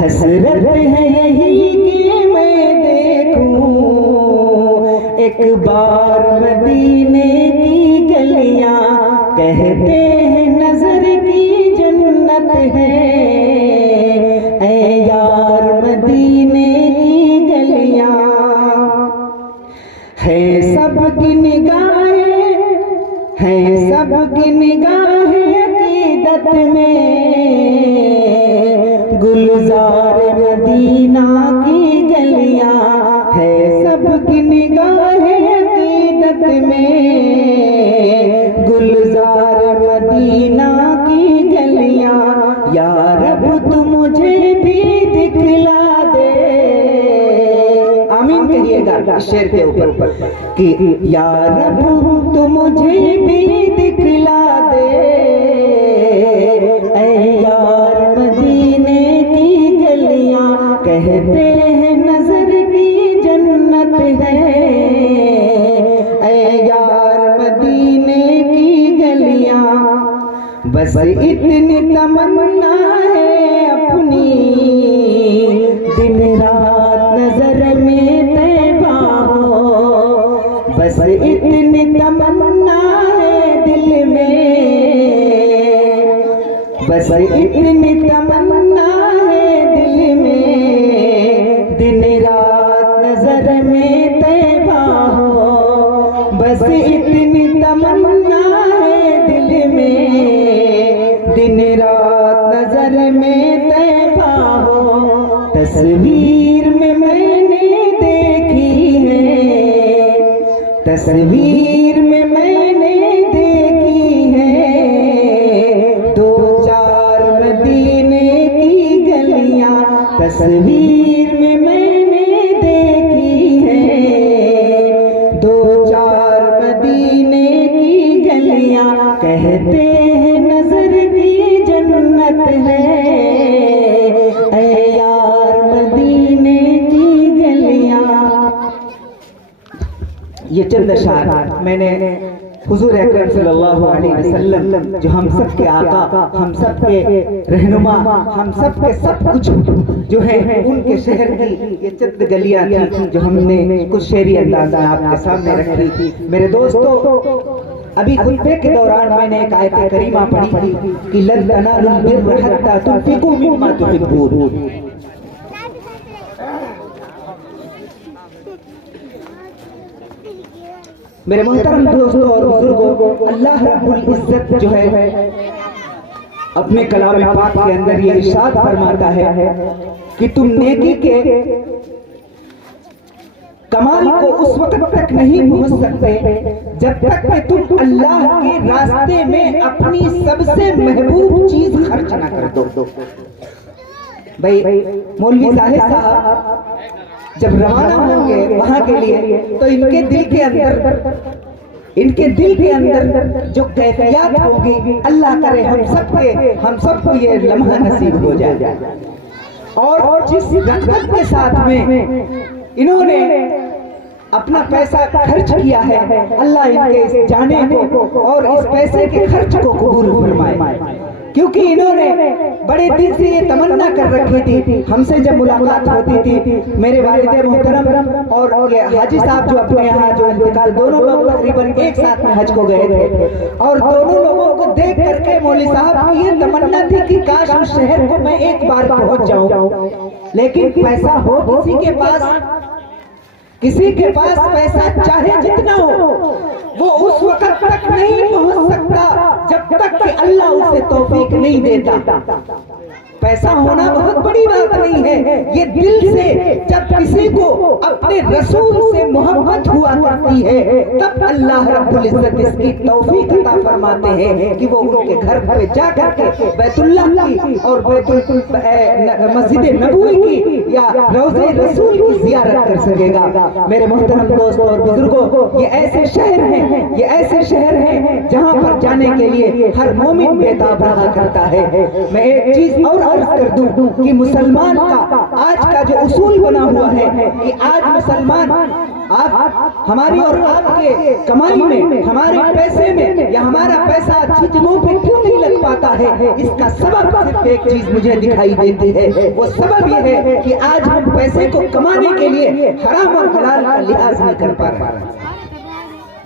حسرت ہے یہی کہ میں دیکھوں ایک بار مدینے کی گلیاں، کہتے ہیں نظر کی جنت ہے، اے یار مدینے کی گلیاں، ہے سب کی نگاہیں، ہے سب کی نگاہیں عقیدت میں، گلزار مدینہ کی گلیاں، ہے سب کی نگاہیں عقیدت میں، گلزار مدینہ کی گلیاں، یا رب تو مجھے بھی دکھلا دے، آمین کہیے گا اس شعر کے اوپر کہ یا رب تو مجھے بھی دکھلا دے، اے یار مدینے کی گلیاں، کہتے ہیں نظر کی جنت ہے، اے یار مدینے کی گلیاں، بس اتنی تمنا ہے اپنی، دن رات نظر میں طیبہ ہو، بس اتنی تمنا ہے دل میں، بس اتنی تمنا ہے دل میں، دن رات نظر میں طیبہ ہو، بس اتنی تمنا ہے دل میں، دن رات نظر میں طیبہ ہو، تصویر میں نے دیکھی ہے، تصویر میں نے دیکھی ہے، دو چار مدینے کی گلیاں، تصویر میں نے دیکھی ہے، دو چار مدینے کی گلیاں، کہتے ہیں نظر کی جنت ہے، اے یار مدینے کی گلیاں۔ یہ چند اشعار میں نے حضور اکرم صلی اللہ علیہ وسلم جو ہم سب کے آقا، ہم سب کے رہنما، ہم سب کے سب کچھ جو ہے ان کے شہر کی یہ چند گلیاں تھیں جو ہم نے کچھ شعری انداز میں آپ کے سامنے رکھی۔ میرے دوستو، ابھی خطبے کے دوران میں نے ایک آیت کریمہ پڑھی تھی کہ لن تنالوا البر حتى تنفقوا مما تحبون۔ میرے محترم دوستوں اور بزرگوں، اللہ رب العزت جو ہے اپنے کلام پاک کے اندر یہ ارشاد فرماتا ہے کہ تم نیکی کے کمال کو اس وقت تک نہیں پہنچ سکتے جب تک کہ تم اللہ کے راستے میں اپنی سب سے محبوب چیز خرچ نہ کر دو۔ بھائی مولوی ظاہر صاحب جب روانہ ہوں گے وہاں کے لیے تو ان کے دل کے اندر جو کیفیات ہوگی، اللہ کرے ہم سب کو یہ لمحہ نصیب ہو جائے، اور جس رغبت کے ساتھ میں انہوں نے اپنا پیسہ خرچ کیا ہے، اللہ ان کے اس جانے کو اور اس پیسے کے خرچ کو قبول فرمائے، کیونکہ انہوں نے بڑے دل سے یہ تمنا کر رکھی تھی۔ ہم سے جب ملاقات ہوتی تھی، میرے والد محترم اور حاجی صاحب جو اپنے یہاں جو انتقال، دونوں لوگ تقریباً ایک ساتھ میں حج کو گئے تھے، اور دونوں لوگوں کو دیکھ کر کے مولوی صاحب کی یہ تمنا تھی کہ کاش اس شہر کو میں ایک بار پہنچ جاؤں، لیکن پیسہ ہو کسی کے پاس پیسہ چاہے جتنا ہو، وہ اس وقت تک نہیں پہنچ سکتا جب تک کہ اللہ اسے توفیق نہیں دیتا۔ پیسہ ہونا بہت بڑی بات نہیں ہے، یہ دل سے جب کسی کو اپنے رسول سے محبت ہوا کرتی ہے تب اللہ رب العزت اس کی توفیق عطا فرماتے ہیں کہ وہ ان کے گھر پہ جا کر کے بیت اللہ کی اور مسجد نبوی کی یا روضہ رسول کی زیارت کر سکے گا۔ میرے محترم دوستوں اور بزرگوں، یہ ایسے شہر ہیں جہاں پر جانے کے لیے ہر مومن بیتاب رہا کرتا ہے۔ میں ایک چیز اور عرض کر دوں کہ مسلمان کا آج کا جو اصول بنا ہوا ہے کہ آج مسلمان ہماری اور آپ کے کمائی میں، ہمارے پیسے میں یا ہمارا پیسہ اچھی جگہوں پہ کیوں نہیں لگ پاتا ہے، اس کا سبب صرف ایک چیز مجھے دکھائی دیتی ہے، وہ سبب یہ ہے کہ آج ہم پیسے کو کمانے کے لیے حرام اور حلال کا لحاظ نہیں کر پا رہے ہیں۔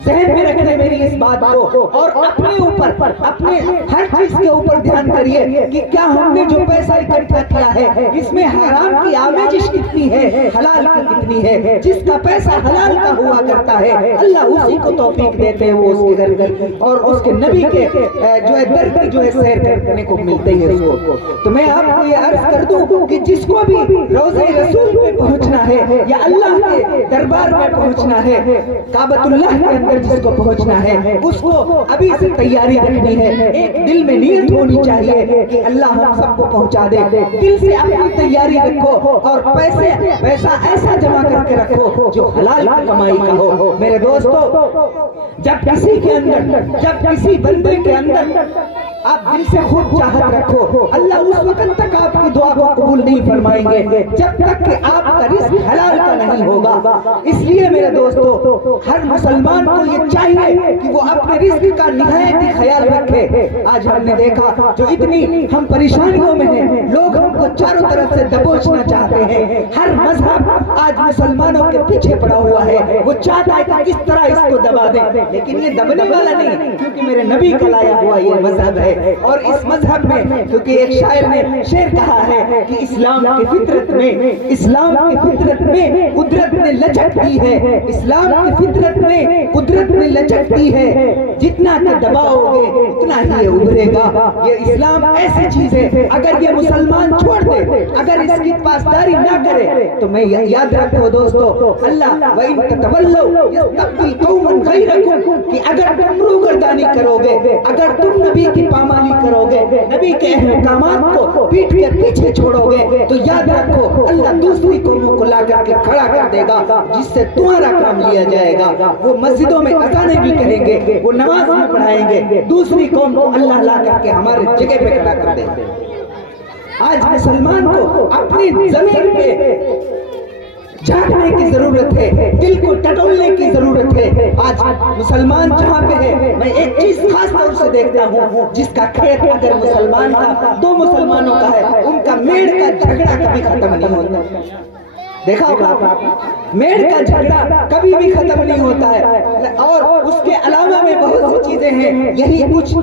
ذہن میں رکھنے میری اس بات کو، اور اپنے اوپر، اپنے ہر چیز کے اوپر دھیان کریے کہ کیا ہم نے جو پیسہ اکٹھا کیا ہے اس میں حرام کی آمیزش کتنی ہے، حلال کی کتنی ہے۔ جس کا پیسہ حلال کا ہوا کرتا ہے اللہ اسی کو توفیق دیتے ہیں، وہ اس کے گھر اور اس کے نبی کے جو ہے در کی جو ہے سیر کرنے کو ملتے ہیں اس کو۔ تو میں آپ کو یہ عرض کر دوں کہ جس کو بھی روضہ رسول پہ پہنچنا ہے یا اللہ کے دربار میں پہنچنا ہے، کعبۃ اللہ کے اندر جس کو پہنچنا ہے، اس کو ابھی سے تیاری رکھنی ہے۔ ایک دل میں نیت ہونی چاہیے کہ اللہ ہم سب کو پہنچا دے۔ دل سے اپنی تیاری رکھو اور پیسہ ایسا جمع کر کے رکھو جو حلال کی کمائی کا ہو۔ میرے دوستو، جب کسی کے اندر، جب کسی بندے کے اندر آپ دل سے خود چاہت رکھو، اللہ اس وقت تک آپ کی دعا کو قبول نہیں فرمائیں گے جب تک کہ آپ کا رزق حلال کا نہیں ہوگا۔ اس لیے میرے دوستو، ہر مسلمان کو یہ چاہیے کہ وہ اپنے رزق کا نہایت ہی خیال رکھے۔ آج ہم نے دیکھا جو اتنی ہم پریشانیوں میں ہیں، لوگ ہم کو چاروں طرف سے دبوچنا چاہتے ہیں۔ ہر مذہب آج مسلمانوں کے پیچھے پڑا ہوا ہے، وہ چاہتا ہے کہ کس طرح اس کو دبا دیں، لیکن یہ دبنے والا نہیں، کیونکہ میرے نبی کا لایا ہوا یہ مذہب ہے۔ اور اس مذہب میں، کیونکہ ایک شاعر نے شعر کہا ہے کہ اسلام کی فطرت میں، اسلام کی فطرت میں قدرت نے لچک دی ہے، اسلام کی فطرت میں قدرت نے لچک دی ہے، جتنا کہ دباؤ گے اتنا ہی ابھرے گا۔ یہ اسلام ایسی چیز ہے، اگر یہ مسلمان چھوڑ دے، اگر اس کی پاسداری نہ کرے تو میں یاد رکھو دوستو، اللہ وَإِن تَتَوَلَّوْا يَسْتَبْدِلْ قَوْمًا غَيْرَكُمْ، کہ اگر تم روگردانی کرو گے، اگر تم نبی کی پامالی کرو گے، نبی کے احکامات کو پیٹ کے پیچھے چھوڑو گے، تو یاد رکھو اللہ دوسری قوموں کو لا کر کے کھڑا کر دے گا جس سے تمہارا کام لیا جائے گا۔ وہ مسجدوں میں اذانیں بھی کریں گے، وہ نماز بھی پڑھائیں گے، دوسری قوم کو اللہ لا کر کے ہمارے جگہ پہ کھڑا کر دے گا۔ آج مسلمان کو اپنی زمین پہ جھانکنے کی ضرورت ہے، دل کو ٹٹولنے کی ضرورت ہے۔ آج مسلمان جہاں پہ ہے، میں ایک چیز خاص طور سے دیکھتا ہوں، جس کا کھیت اگر مسلمان کا، دو مسلمانوں کا ہے، ان کا میڑ کا جھگڑا کبھی ختم نہیں ہوتا۔ دیکھا ہوگا میڑ کا جھگڑا کبھی بھی ختم نہیں ہوتا ہے، اور اس کے علاوہ میں بہت سی چیزیں ہیں، یہی کچھ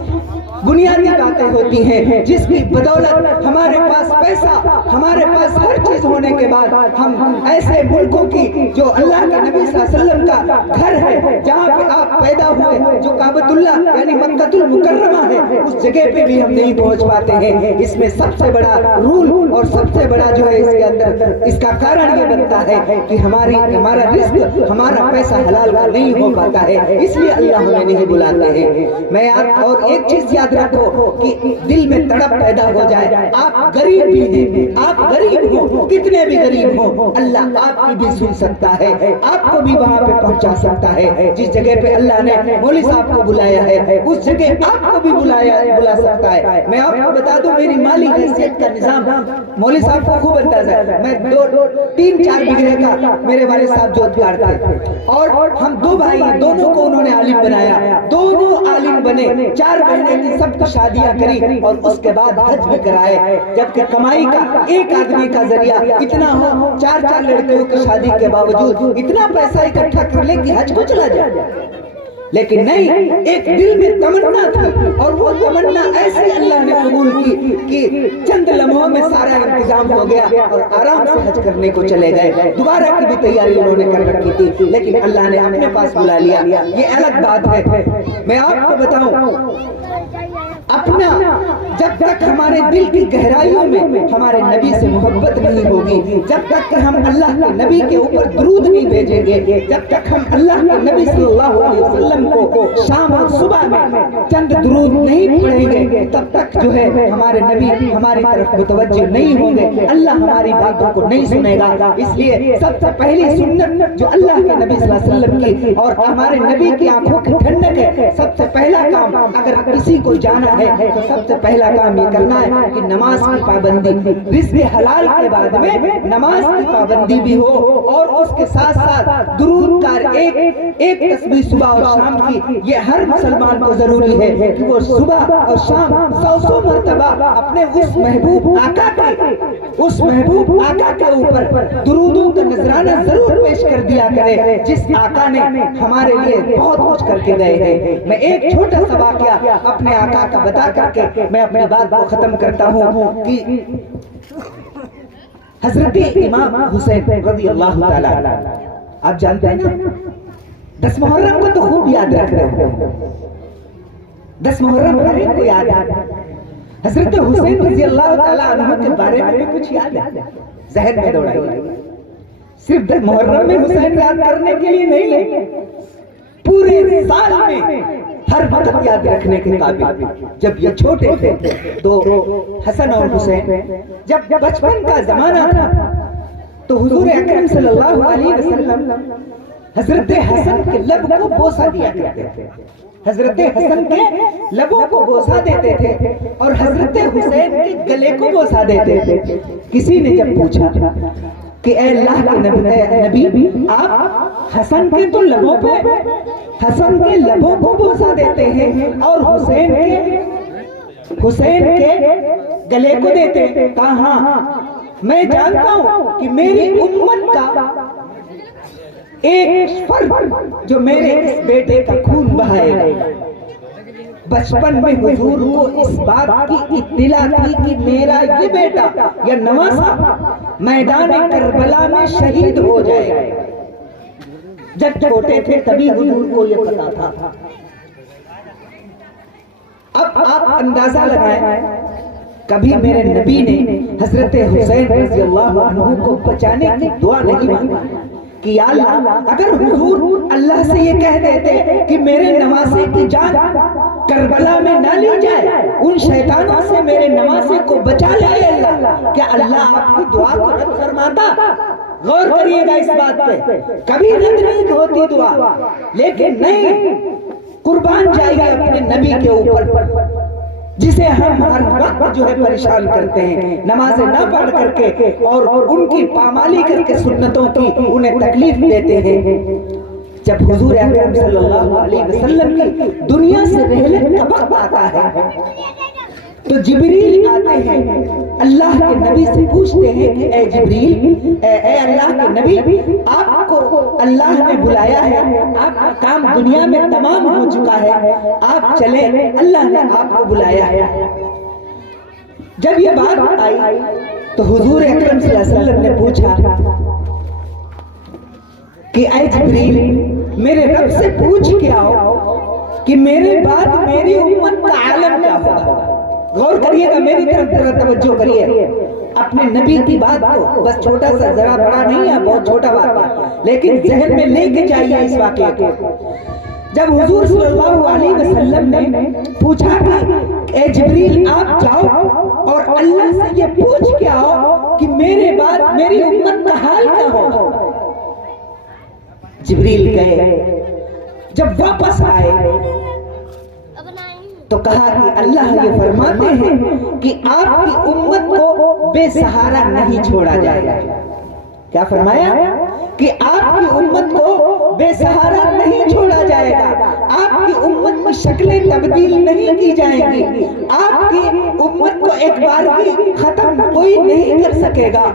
بنیادی باتیں ہوتی ہیں جس کی بدولت ہمارے پاس پیسہ، ہمارے پاس ہر چیز ہونے کے بعد ہم ایسے ملکوں کی جو اللہ کے نبی صلی اللہ علیہ وسلم کا گھر ہے، جہاں پہ آپ پیدا ہوئے، جو کعبۃ اللہ یعنی مکہ المکرمہ ہے، اس جگہ پہ بھی ہم نہیں پہنچ پاتے ہیں۔ اس میں سب سے بڑا رول اور سب سے بڑا جو ہے اس کے اندر اس کا کارن یہ بنتا ہے کہ ہمارا رزق، ہمارا پیسہ حلال کا نہیں ہو پاتا ہے، اس لیے اللہ ہمیں نہیں بلاتے ہیں۔ میں اور ایک چیز یاد رکھو کہ دل میں تڑپ پیدا ہو جائے، آپ غریب بھی ہیں، آپ غریب ہو، کتنے بھی غریب ہو، اللہ آپ کی بھی سن سکتا ہے، آپ کو بھی وہاں پہ پہنچا سکتا ہے۔ جس جگہ پہ اللہ نے مولوی صاحب کو بلایا ہے، اس جگہ آپ کو بھی بلا سکتا ہے۔ میں آپ کو بتا دوں، میری مالی حیثیت کا نظام مولوی صاحب کو خوب اندازہ ہے۔ میں 3-4 بگھے کا میرے والد صاحب جوتکار تھے، اور ہم دو بھائی، دونوں کو انہوں نے عالم بنایا، دونوں عالم بنے، 4 مہینے کی سب کو شادیاں کری اور اس کے بعد حج بھی کرائے، جبکہ کمائی کا ایک آدمی کا ذریعہ اتنا ہو، 4 لڑکیوں کی شادی کے باوجود اتنا پیسہ اکٹھا کر لے کہ حج کو چلا جائے، لیکن نہیں، ایک دل میں تمنا تھی، اور وہ تمنا ایسے اللہ نے قبول کی کہ چند لمحوں میں سارا انتظام ہو گیا اور آرام سے حج کرنے کو چلے گئے۔ دوبارہ کی بھی تیاری انہوں نے کر رکھی تھی، لیکن اللہ نے اپنے پاس بلا لیا۔ یہ الگ بات ہے۔ میں آپ کو بتاؤں، اپنا جب تک ہمارے دل کی گہرائیوں میں ہمارے نبی سے محبت نہیں ہوگی، جب تک کہ ہم اللہ کے نبی کے اوپر درود نہیں بھیجیں گے، جب تک ہم اللہ کے نبی صلی اللہ علیہ وسلم کو شام اور صبح میں چند درود نہیں پڑھیں گے، تب تک جو ہے ہمارے نبی ہماری طرف متوجہ نہیں ہوں گے، اللہ ہماری باتوں کو نہیں سنے گا۔ اس لیے سب سے پہلی سنت جو اللہ کے نبی صلی اللہ علیہ وسلم کی اور ہمارے نبی کی آنکھوں کی ٹھنڈک ہے، سب سے پہلا کام اگر کسی کو جانا ہے تو سب سے پہلا کام یہ کرنا ہے کہ نماز کی پابندی، رزق حلال کے بعد میں نماز کی پابندی بھی ہو، اور اس کے ساتھ ساتھ درود کا ایک تسبیح صبح اور شام کی یہ ہر مسلمان کو ضروری ہے کہ وہ صبح اور شام 100 مرتبہ اپنے اس محبوب آقا کے اوپر درودوں کا نذرانہ ضرور پیش کر دیا کرے، جس آقا نے ہمارے لیے بہت کچھ کر کے گئے ہیں۔ میں ایک چھوٹا سا واقعہ اپنے آقا کا بتا کر کے میں اپنی بات کو ختم کرتا ہوں کہ حضرت امام حسین رضی اللہ تعالیٰ، آپ جانتے ہیں نا 10 محرم کو تو خوب یاد رکھ رہے ہیں، 10 محرم کو یاد ہے۔ حضرت حسین رضی اللہ تعالیٰ عنہ کے بارے میں بھی کچھ یاد ہے، ذہن میں دوڑائیے۔ صرف 10 محرم میں حسین یاد کرنے کے لیے نہیں، پورے سال میں ہر وقت یاد رکھنے کے قابل۔ جب یہ چھوٹے تھے تو حسن اور حسین، جب بچپن کا زمانہ تھا تو حضور اکرم صلی اللہ علیہ وسلم حضرت حسن کے لب کو بوسہ دیا کرتے تھے، حضرت حسن کے لبوں کو بوسہ دیتے تھے اور حضرت حسین کے گلے کو بوسہ دیتے تھے۔ کسی نے جب پوچھا کہ اے اللہ کے نبی، آپ حسن کے تو لبوں پہ، حسن کے لبوں کو بوسہ دیتے ہیں اور حسین کے گلے کو دیتے ہیں، کہا ہاں میں جانتا ہوں کہ میری امت کا ایک فرد جو میرے اس بیٹے کا خون بہائے گا۔ بچپن میں حضور کو اس بات کی اطلاع تھی کہ میرا یہ بیٹا یا نواسا میدان کربلا میں شہید ہو جائے گا۔ جب چھوٹے تھے تبھی حضور کو یہ پتا تھا۔ اب آپ اندازہ لگائیں، کبھی میرے نبی نے حضرت حسین رضی اللہ عنہ کو بچانے کی دعا نہیں مانگی کہ یا اللہ اگر حضور اللہ سے یہ کہہ دیتے کہ میرے نواسے کی جان کربلا میں نہ لی جائے، ان شیطانوں سے میرے نواسے کو بچا لے اللہ، کیا اللہ آپ کی دعا کو رد فرماتا؟ غور کریے گا اس بات پہ، کبھی رد نہیں ہوتی دعا، لیکن نہیں، قربان جائیے اپنے نبی کے اوپر جسے ہم ہر وقت جو ہے پریشان کرتے ہیں، نمازیں نہ پڑھ کر کے اور ان کی پامالی کر کے سنتوں کی انہیں تکلیف دیتے ہیں۔ جب حضور اکرم صلی اللہ علیہ وسلم کی دنیا سے رحلت کا وقت آتا ہے تو جبریل آتے ہیں، اللہ کے نبی سے پوچھتے ہیں کہ اے جبریل، اے اللہ کے نبی، آپ کو اللہ نے بلایا ہے، آپ کا کام دنیا میں تمام ہو چکا ہے، آپ چلیں، اللہ نے آپ کو بلایا ہے۔ جب یہ بات آئی تو حضور اکرم صلی اللہ علیہ وسلم نے پوچھا کہ اے جبریل، میرے رب سے پوچھ کے آؤ کہ میرے بعد میری امت کا عالم کیا ہوگا۔ غور کریے گا، میری طرف توجہ کریے، اپنے نبی کی بات کو، بس چھوٹا سا، ذرا بڑا نہیں ہے، بہت چھوٹا واقعہ، لیکن ذہن میں لے کے جائیے اس واقعے کو۔ جب حضور صلی اللہ علیہ وسلم نے پوچھا کہ اے جبریل آپ جاؤ اور اللہ سے یہ پوچھ کے آؤ کہ میرے بعد میری امت کا حال کیا ہوگا۔ جبریل گئے، جب واپس آئے تو کہا کہ اللہ یہ فرماتے ہیں کہ آپ کی امت کو بے سہارا نہیں چھوڑا جائے گا۔ کیا فرمایا؟ کہ آپ کی امت کو بے سہارا نہیں چھوڑا جائے گا، آپ کی امت کی شکلیں تبدیل نہیں کی جائیں گی، آپ کی امت کو ایک بار بھی ختم کوئی نہیں کر سکے گا،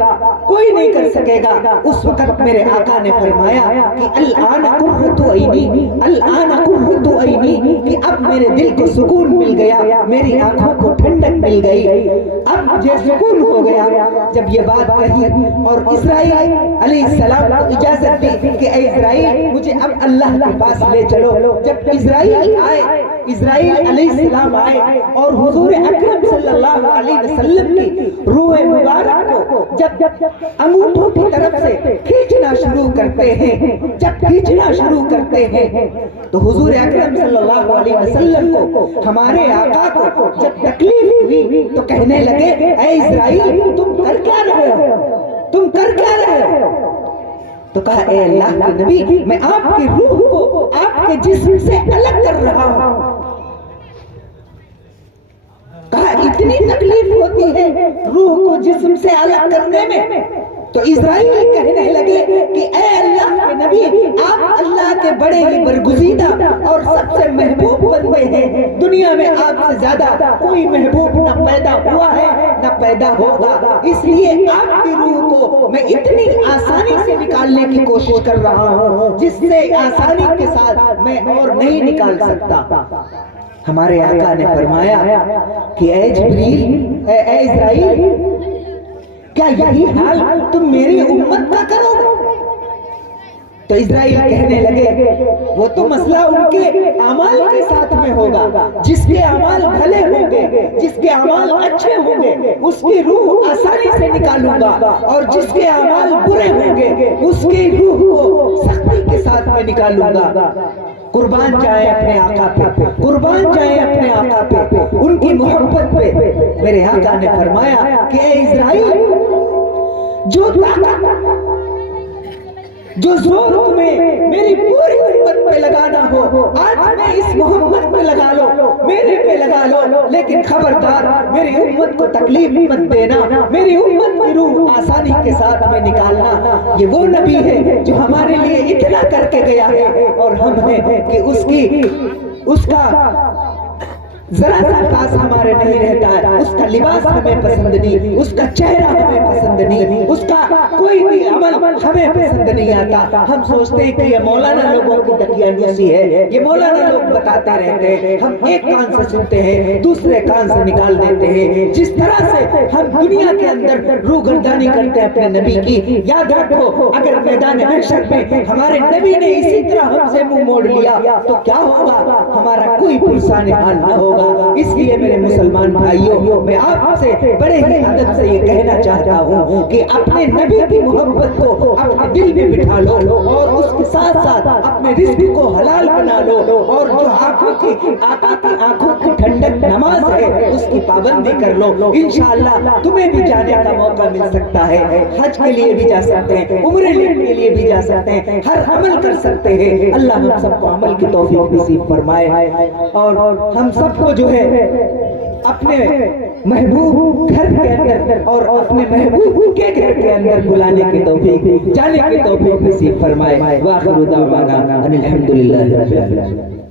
کوئی نہیں کر سکے گا۔ اس وقت میرے آقا نے فرمایا کہ الآن قرۃ عینی، الآن قرۃ عینی، کہ اب میرے دل کو سکون مل گیا، میری آنکھوں کو ٹھنڈک مل گئی، اب مجھے سکون ہو گیا۔ جب یہ بات کہی اور اسرائیل علیہ السلام کو اجازت دی کہ اے اسرائیل مجھے اب اللہ کے پاس لے چلو، جب اسرائیل آئے، اسرائیل علیہ السلام آئے اور حضور اکرم صلی اللہ علیہ وسلم کی روح مبارک کو جب انگوٹھوں کی طرف سے کھینچنا شروع کرتے ہیں، جب کھینچنا شروع کرتے ہیں تو حضور اکرم صلی اللہ علیہ وسلم کو، ہمارے آقا کو جب تکلیف ہوئی تو کہنے لگے اے اسرائیل تم کر کیا رہے ہو، تم کر کیا رہے ہو؟ تو کہا اے اللہ کے نبی میں آپ کی روح کو آپ کے جسم سے الگ کر رہا ہوں۔ اتنی تکلیف ہوتی ہے روح کو جسم سے الگ کرنے میں، تو اسرائیل کہنے لگے کہ اے اللہ کے نبی، آپ اللہ کے بڑے ہی برگزیدہ اور سب سے محبوب بندے ہیں، دنیا میں آپ سے زیادہ کوئی محبوب نہ پیدا ہوا ہے نہ پیدا ہوگا، اس لیے آپ کی روح کو میں اتنی آسانی سے نکالنے کی کوشش کر رہا ہوں جس سے آسانی کے ساتھ میں اور نہیں نکال سکتا۔ ہمارے آقا نے فرمایا کہ اے جبریل، اے اسرائیل، کیا یہی حال تم میری امت کا کرو گے؟ تو اسرائیل کہنے لگے وہ تو مسئلہ ان کے اعمال کے ساتھ میں ہوگا، جس کے اعمال بھلے ہوں گے، جس کے اعمال اچھے ہوں گے اس کی روح آسانی سے نکالوں گا، اور جس کے اعمال برے ہوں گے اس کی روح کو سختی کے ساتھ میں نکالوں گا۔ قربان جائیں اپنے آقا پہ، قربان جائیں اپنے آقا پہ، ان کی محبت پہ۔ میرے آقا نے فرمایا کہ اے اسرائیل، جو طاقت، جو زور تمہیں میری پوری امت پہ لگانا ہو آج میں اس محمد پہ لگا لو، میرے پہ لگا لو، لیکن خبردار میری امت کو تکلیف مت دینا، میری امت کی روح آسانی کے ساتھ میں نکالنا۔ یہ وہ نبی ہے جو ہمارے لیے اتنا کر کے گیا ہے، اور ہم ہیں کہ اس کا ذرا سا پاس ہمارے نہیں رہتا ہے، اس کا لباس ہمیں پسند نہیں، اس کا چہرہ ہمیں پسند نہیں، اس کا کوئی بھی عمل ہمیں پسند نہیں آتا۔ ہم سوچتے ہیں کہ یہ مولانا لوگوں کی دقیانوسی ہے، یہ مولانا لوگ بتاتے رہتے ہیں، ہم ایک کان سے سنتے ہیں دوسرے کان سے نکال دیتے ہیں۔ جس طرح سے ہم دنیا کے اندر روح گردانی کرتے ہیں اپنے نبی کی، یاد رکھو اگر میدان محشر میں ہمارے نبی نے اسی طرح ہم سے منہ موڑ لیا تو کیا ہوگا؟ ہمارا کوئی پرسان حال نہ ہوگا۔ اس لیے میرے مسلمان بھائیوں، میں آپ سے بڑے ہی ادب سے یہ کہنا چاہتا ہوں کہ اپنے نبی کی محبت کو اپنے دل میں بٹھا لو، اور اس کے ساتھ ساتھ اپنے رزق کو حلال بنا لو، اور جو آقا کی آنکھوں کی ٹھنڈک نماز ہے اس کی پابندی کر لو۔ انشاءاللہ تمہیں بھی جانے کا موقع مل سکتا ہے، حج کے لیے بھی جا سکتے ہیں، عمرے کے لیے بھی جا سکتے ہیں، ہر عمل کر سکتے ہیں۔ اللہ ہم سب کو عمل کی توفیق نصیب فرمائے، اور ہم سب کو جو ہے اپنے محبوب گھر کے اندر اور اپنے محبوب کے گھر کے اندر بلانے کی توفیق، جانے کی توفیق نصیب فرمائے۔ وآخر دعوانا ان الحمدللہ رب العالمین۔